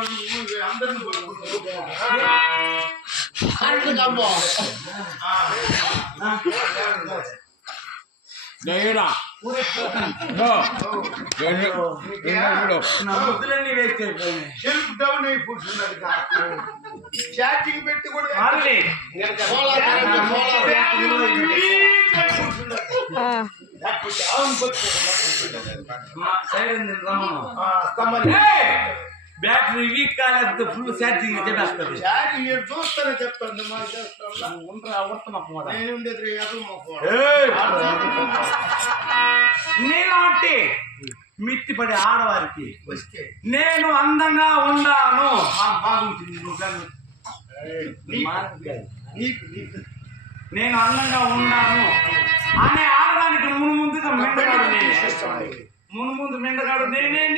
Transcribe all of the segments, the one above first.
అందరిని self down అయిపోతున్నది chatting పెట్టి కూడా బ్యాటరీ వీక్ కాలేదు ఫుల్ ఛార్జింగ్ చెప్పేస్తుంది చూస్తానే చెప్తాను నేనంటే మిత్తిపడే ఆడవారికి నేను అందంగా ఉండాను బాగుంటుంది నేను అందంగా ఉన్నాను అనే ఆడడానికి ముందుగా మెండగాడు ముందు మెండగాడు నేనే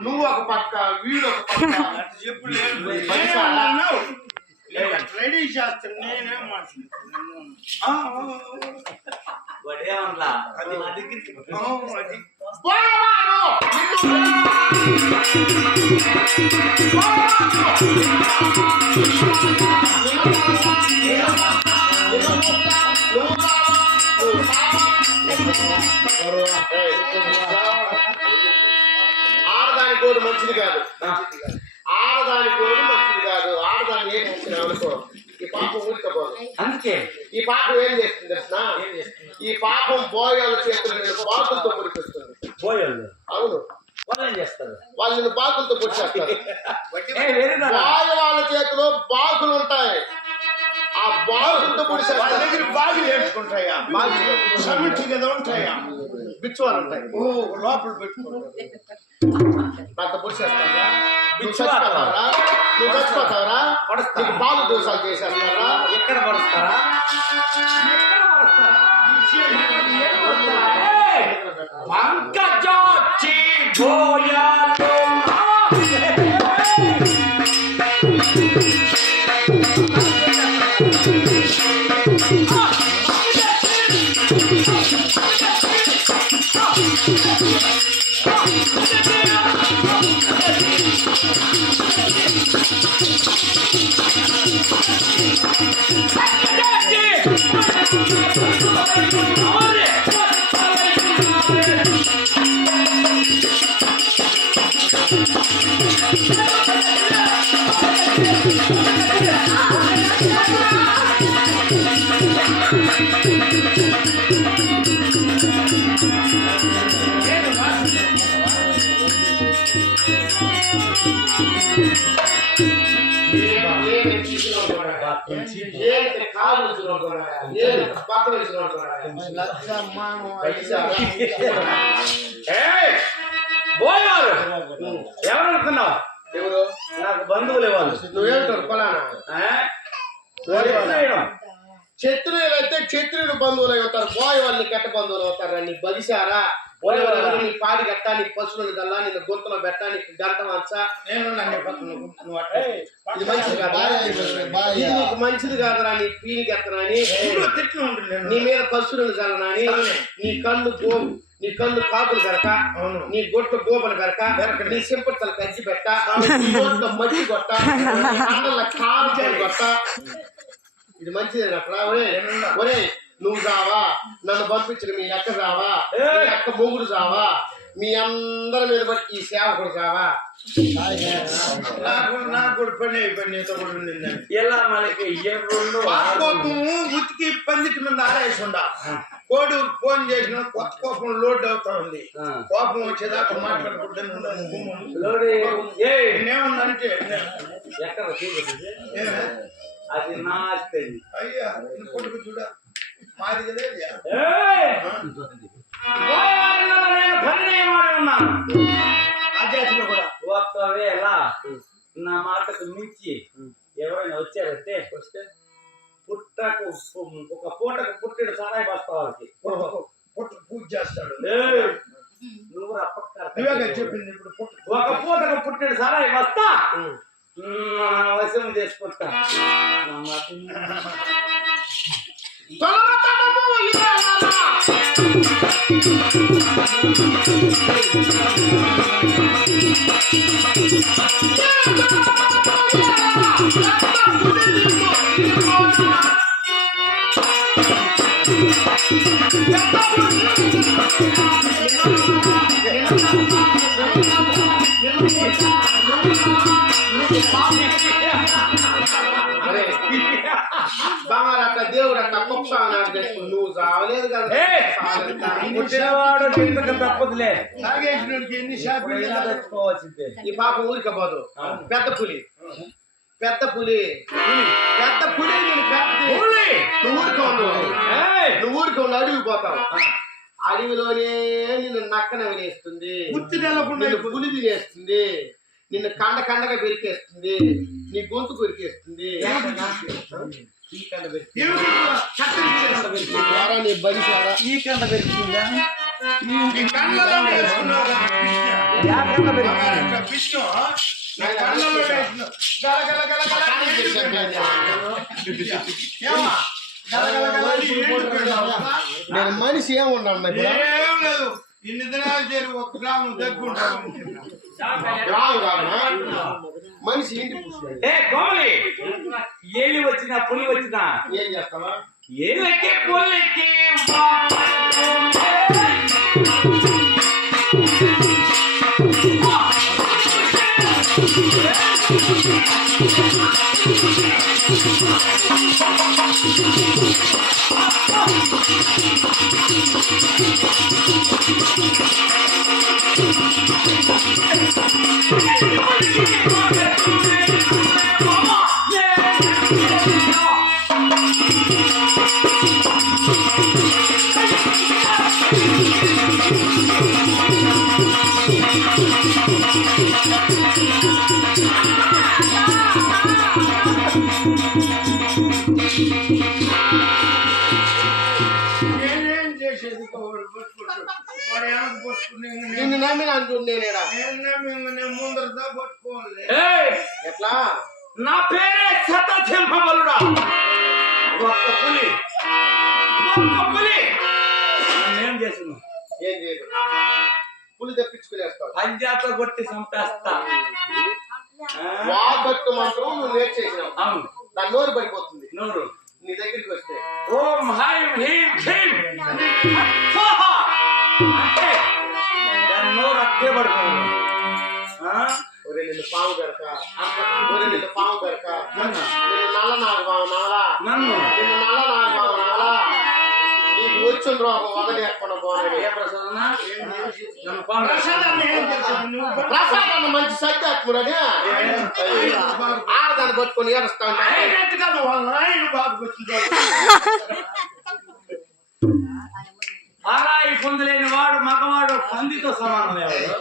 నువ్వు ఒక పక్క వీడు ఒక పక్క ఎప్పుడు రెడీ చేస్తాను నేనేం ఆడదాని కోడు మంచిది కాదు ఆడదాని కోడు మంచిది కాదు ఆడదాన్ని ఏం చేసినా అనుకో ఈ పాపం ఊరికపోదు అందుకే ఈ పాపం ఏం చేస్తుంది తెలిసిన ఈ పాపం బోయాల చేతులు బాకులతో పొడిపిస్తుంది బోయాలు అవును వాళ్ళు ఏం చేస్తారు వాళ్ళు నిన్ను బాకులతో పొడిచేస్తారు బాయ వాళ్ళ చేతిలో బాకులు ఉంటాయి ఆ బాగులతో పొడిచేస్తారు దగ్గర బాగులు వేసుకుంటాయా బాగులు సమిటి కదా ఉంటాయా బిచ్చువాలు ఉంటాయి లోపల పెట్టుకుంటారు అంత పొడిచేస్తారా నువ్వు చచ్చిపోతావరా నీకు బాలు దోషాలు చేసేస్తారా ఎక్కడ పడుస్తారా పంకజాచి బోయాలో ఎవరనుకున్నావు ఎవరు నాకు బంధువులే వాళ్ళు నువ్వేంటారు ఫలానా క్షత్రియులు అయితే క్షత్రియులు బంధువులు అవుతారు బోయ్ వాళ్ళు కెట్ట బంధువులు అవుతారు నీ బలిసారా బోయ్ వాళ్ళు నీ పాడి కట్ట నీకు పశువులు గల్లా నిన్ను గొంతులో పెట్ట నీకు గంట మంచ ఇది మంచిది కాదా ఇది నీకు మంచిది కాదురా నీ పీనికి ఎత్తనని నీ మీద పశువులను చల్లనని నీ కళ్ళు కాకులు కనుక నీ గొట్టు గోపలు కనుక నీ సింపట్టలు కజ్జి పెట్ట మట్టి కొట్ట కాలు కొట్ట ఇది మంచిది అక్కడ ఒరే నువ్వు రావా నన్ను పంపించిన మీ అక్క రావా మీ అక్క మొగుడు రావా మీ అందరి మీద బట్టి ఈ సేవకుడు రావా నాకు పని అయిపోయింది ఎలా మనకి ఉతికి పందిటి మీద ఆరేసి ఉండా కోడి ఫోన్ చేసిన కొత్త కోపం లోడ్ అవుతా ఉంది కోపం వచ్చేదాకా మాట్లాడుకుంటానంటే అది నాస్తుంది అయ్యా కొడుకు చూడ మాది కదా అధ్యాత్మ కూడా ఒకవేళ నా మాటకు మించి ఎవరైనా వచ్చారంటే వస్తే పుట్టకు ఒక పూటకు పుట్టిన సారాయి బస్తా వాళ్ళకి పూజ చేస్తాడు. నువ్వు నువ్వే చెప్పింది ఇప్పుడు ఒక పూటకు పుట్టిన సారాయి బస్తా వశం చేసుకుంటా. బాగారట దేవుడు అట్లా కుప్ప నువ్వు చావలేదు కదా. పుట్టినవాడు ఇంతకు తప్పదులే. ఎన్ని షాపులు తెచ్చుకోవాల్సిందే. ఈ పాప ఊరికే పోదు. పెద్ద పులి పెద్ద పులి పెద్ద పులి నువ్వు ఊరికే ఉండు అడవి పోతావు. అడవిలోనే నిన్ను నక్కన వినేస్తుంది, పులి తినేస్తుంది, నిన్ను కండగా పెరికేస్తుంది, నీ గొంతు కొరికేస్తుంది, ఈ కండ పెరిగిందా? నేను మనిషి ఏమున్నాను ఇన్ని దినాలు చేరి ఒక గ్రామం దగ్గుంటాను. మనిషి ఇంటి ఏమి వచ్చినా పులి వచ్చినా ఏం చేస్తావా? ఏమికి పులికి నేనేం చేసేది? నిన్ను నమ్మి అంటుండేనేడా ముందరదా పట్టుకోవాలి. ఎట్లా? నా పేరే శతసింహబలుడా. ఒక్క పులి ఏం చేసిన? ఏం చేయదు. పులి తెప్పించుకునేస్తావు. పంజాతో కొట్టి చంపేస్తా. వాగట్టు మాత్రం నువ్వు నేర్చేసినావు. అవును, నా నోరు పడిపోతుంది నోరు నీ దగ్గరికి వస్తే. ఓం హైం హీం ఛీం స్వాహా అంటే దాని నోరు అట్టే పడుతుంది. ఒరే నిన్ను పాము పెడక, ఒరే నిన్ను పాము పెడక, నిన్ను నల్ల నాగబావ నావలా, నన్ను నిన్ను నల్ల నాగబావ నావలా, నీకు వచ్చిన రోగం వదలేకుండా పోనీ. ప్రసాదాన్ని మంచి సత్యాత్ముడని ఆడదాన్ని పట్టుకొని ఏడుస్తాను. ఆరాయి పొందలేని వాడు మగవాడు పందితో సమానం. ఎవరు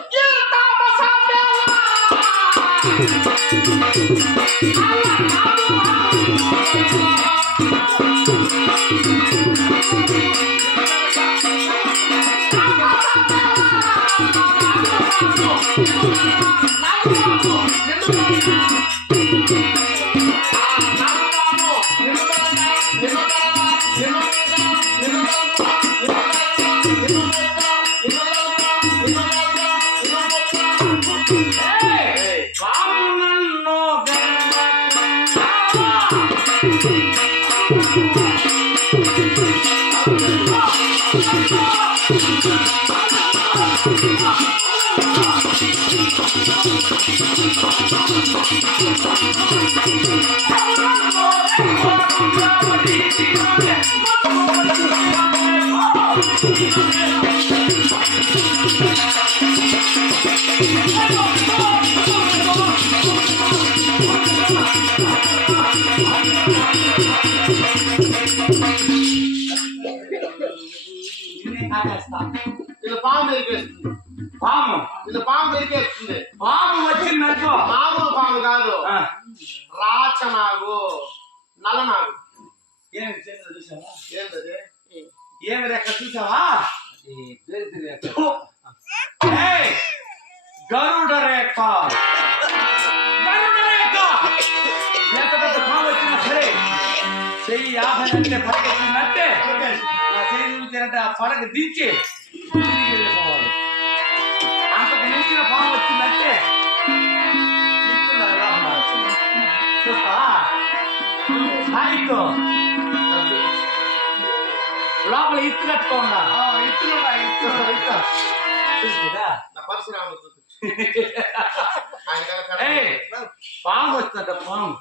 ఇది పాము మెరికేస్తుంది. ఇది పాము మెరికేస్తుంది. పాము వచ్చిందనుకో, మామూలు పాము కాదు, రాచనాగు, నల్లనాగు. ఏంటది? ఏమి రేఖ చూసావా? ఏయ్, గరుడ రేఖ. గరుడ రేఖ ఎంత పెద్ద పాము వచ్చినా సరే చెయ్యి ఆధారంటే పడకెత్తిందంటే నా చెయ్యి చూసినట్టే ఆ పడక దించి తిరిగి వెళ్ళిపోవాలి. అంతకు మించిన పాము వచ్చిందంటే చూస్తావా? సాయితో లోపల ఇత్తు కట్టుకోండా పాము వస్తుందట పాము.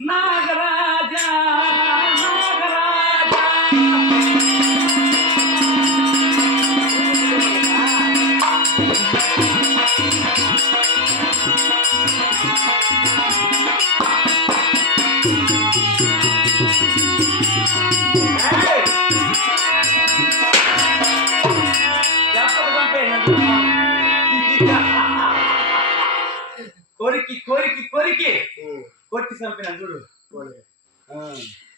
నాగరాజా నాగరాజా కొరికి కొరికి కొరికి కొట్టి చంపిన చూడు.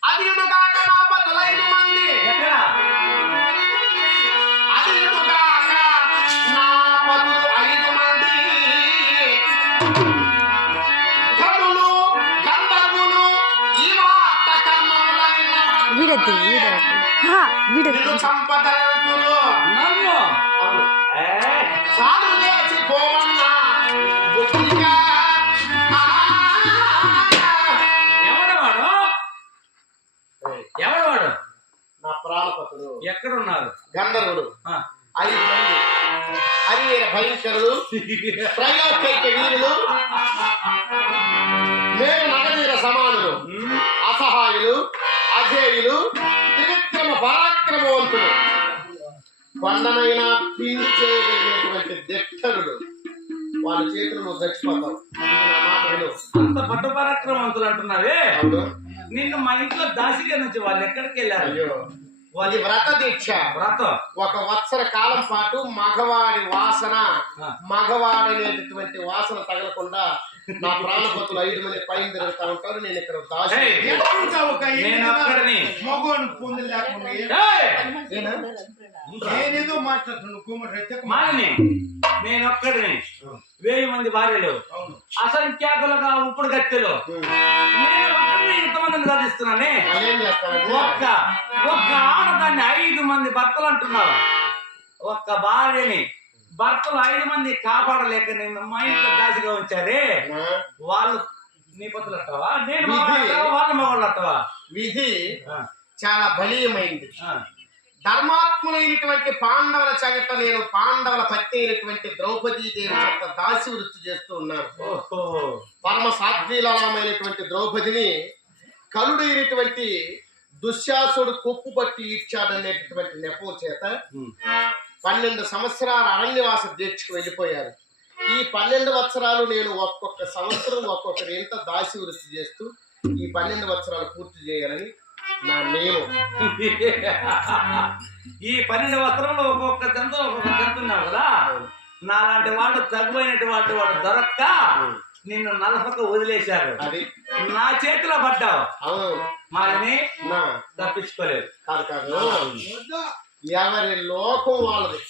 అది కాక నా పతులు 5 మంది. ఎక్కడ? అది కాక నా పతులు 5 మంది. గనులు గంధర్వులు ఈ మాట కర్మములని నిన్ను చంపదలుచురు. నన్ను సాధు లేచి పోవన్నా బుద్ధిగా. ఎవడవాడు? ఎవడవాడు? నా ప్రాణపతుడు. ఎక్కడున్నారు? గంధర్వుడు 5 మంది. హరివీర భయంకరులు, త్రైలోక్యైక వీరులు, నేను నగదీర సమానులు, అసహాయులు, అజేయులు, త్రివిక్రమ పరాక్రమవంతులు, కొండనైనా పిండి చేయగలిగినటువంటి దిట్టరులు. వాళ్ళ చేతులు నువ్వు చచ్చిపోతావు. అంత పట్టు పరాక్రమవంతులు అంటున్నావే. అవును. నిన్ను మా ఇంట్లో దాసిగా నుంచి వాళ్ళు ఎక్కడికి వెళ్ళారు? అయ్యో, అది వ్రత దీక్ష. వ్రతం 1 సంవత్సర కాలం పాటు మగవాడి వాసన, మగవాడనేటటువంటి వాసన తగలకుండా నా ప్రాణపతులు 5 మంది పైన తిరుగుతా ఉంటారు. నేను ఇక్కడ దాసి. నేను అక్కడని మగోని పొంది లేకుండా నేనేదో మాట్లాడుతున్నాను. మాలని నేను ఒక్కడిని 1000 మంది భార్యలు, అసంఖ్యాకులుగా ఇప్పుడు గత్తెలు, నేను ఒక్కడిని ఇంతమందిని సాధిస్తున్నానే. ఒక్క ఆడదాన్ని 5 మంది భర్తలు అంటున్నారు. ఒక్క భార్యని భర్తలు 5 మంది కాపాడలేక నేను మా ఇంట్లో దాసిగా ఉంచారే. వాళ్ళు నీ పతులు అంటావా? నేను వాళ్ళు మగవాళ్ళు అంటావా? విధి చాలా బలీయమైంది. ధర్మాత్ములైనటువంటి పాండవుల చరిత నేను పాండవుల పత్ని అయినటువంటి ద్రౌపదీదేవి యొక్క దాసి వృత్తి చేస్తూ ఉన్నాను. పరమ సాధ్వీలమైనటువంటి ద్రౌపదిని కలుడైనటువంటి దుశ్శాసుడు కొప్పు పట్టి ఇచ్చాడనేటటువంటి నెపం చేత 12 సంవత్సరాల అరణ్యవాస దీక్షకు వెళ్ళిపోయారు. ఈ 12 సంవత్సరాలు నేను ఒక్కొక్క సంవత్సరం ఒక్కొక్కరి ఇంట దాసి వృత్తి చేస్తూ ఈ 12 సంవత్సరాలు పూర్తి చేయాలని నా నియమం. ఈ 12 సంవత్సరంలో ఒక్కొక్క జంతువున్నావు కదా. నాలాంటి వాడు తగ్గుపోయినటువంటి వాడు దొరక్క నిన్ను నలపక వదిలేశారు. అది నా చేతిలో పడ్డావు. అవును. మాని నా తప్పించుకోలేదు. కాదు ఎవరి లోకం వాళ్ళది.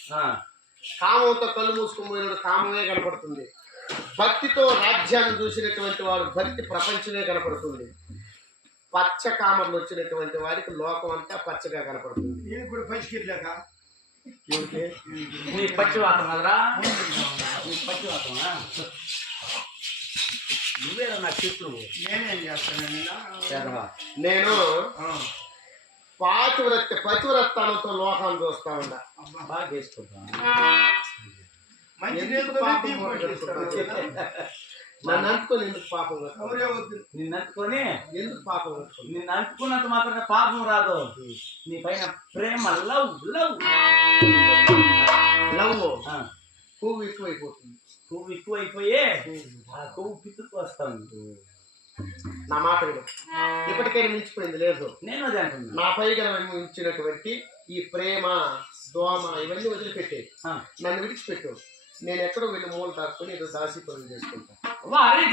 కామంతో కళ్ళు మూసుకుని పోయినాడు కామమే కనపడుతుంది. భక్తితో రాజ్యాన్ని చూసినటువంటి వాడు భక్తి ప్రపంచమే కనపడుతుంది. పచ్చ కామర్లు వచ్చినటువంటి వారికి లోకం అంతా పచ్చగా కనపడుతుంది. నేను కూడా పచ్చికెళ్ళాక నీ పచ్చివాతం కదరా? నీ పచ్చివాతమా? నువ్వేరా నా శత్రువు. నేనేం చేస్తాను? నేను పతివ్రత్తానంతో లోకాన్ని చూస్తా ఉన్నా. బాగా చేసుకుంటా. నన్ను అంటుకొని ఎందుకు పాపం? నిన్ను అంటుకొని ఎందుకు పాపం? నిన్ను అంటుకున్నంత మాత్రమే పాపం రాదు. నీ పైన ప్రేమ లవ్ లవ్ లవ్ పువ్వు ఎక్కువైపోతుంది. పువ్వు ఎక్కువైపోయే ఆ కొవ్వు పితుకు వస్తాను. నా మాట విను. ఇప్పటికైనా మించిపోయింది లేదు. నేను అదే అంటున్నా. నా పైగా ఉంచినటువంటి ఈ ప్రేమ దోమ ఇవన్నీ వదిలిపెట్టే నన్ను విడిచిపెట్టు. నేను ఎక్కడో వెళ్ళి మూలు దాక్కుని ఏదో దాసి పనులు చేసుకుంటా. వారి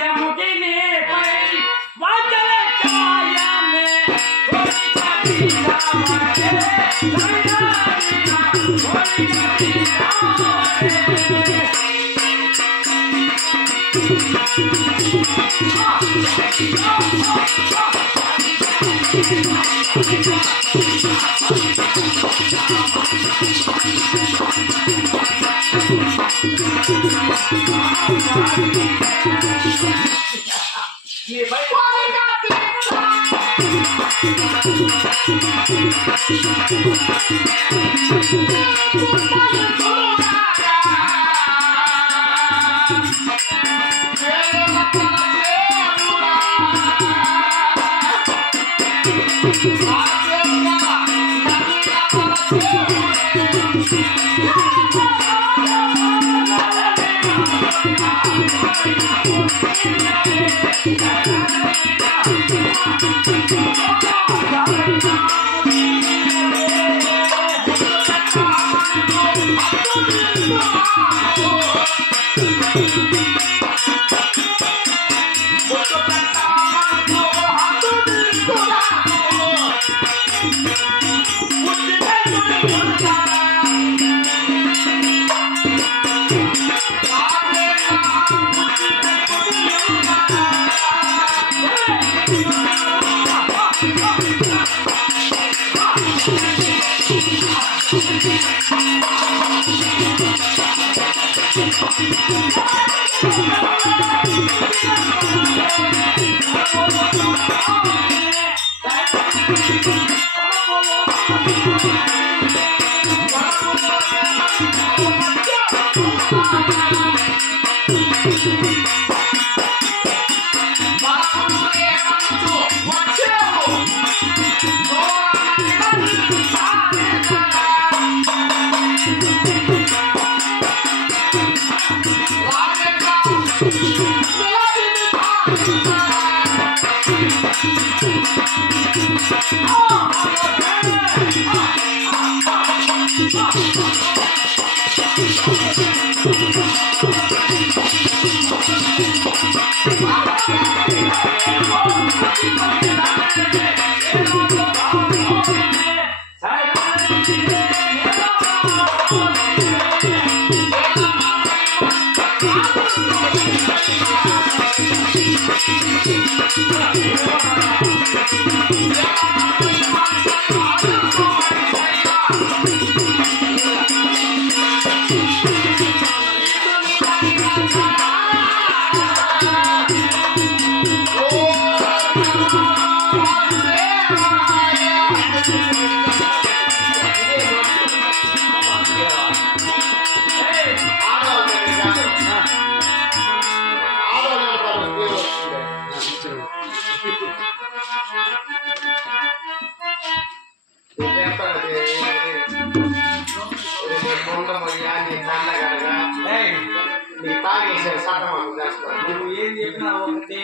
నువ్వు ఏం చెప్పినా ఒకటే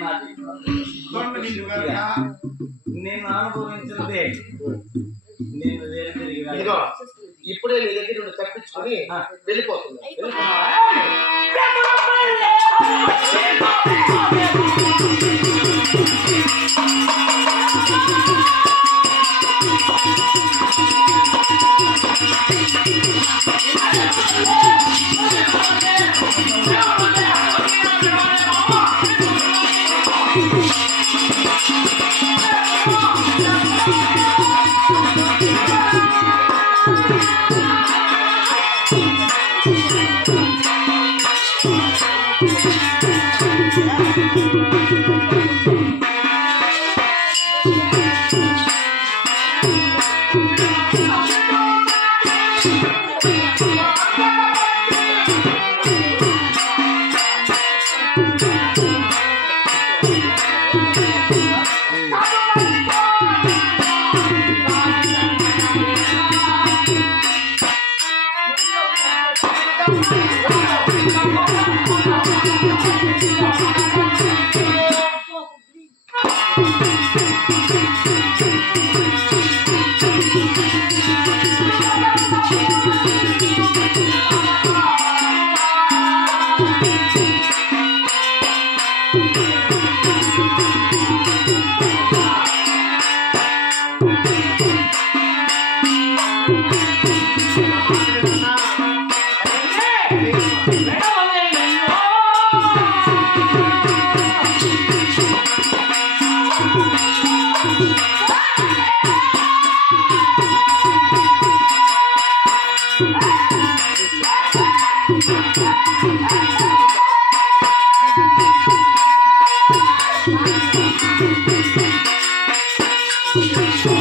నాది. నేను అనుభవించినదే నేను వేరే తిరిగి ఇప్పుడే నీ దగ్గర నుండి తప్పించుకొని వెళ్ళిపోతున్నా. Thank you.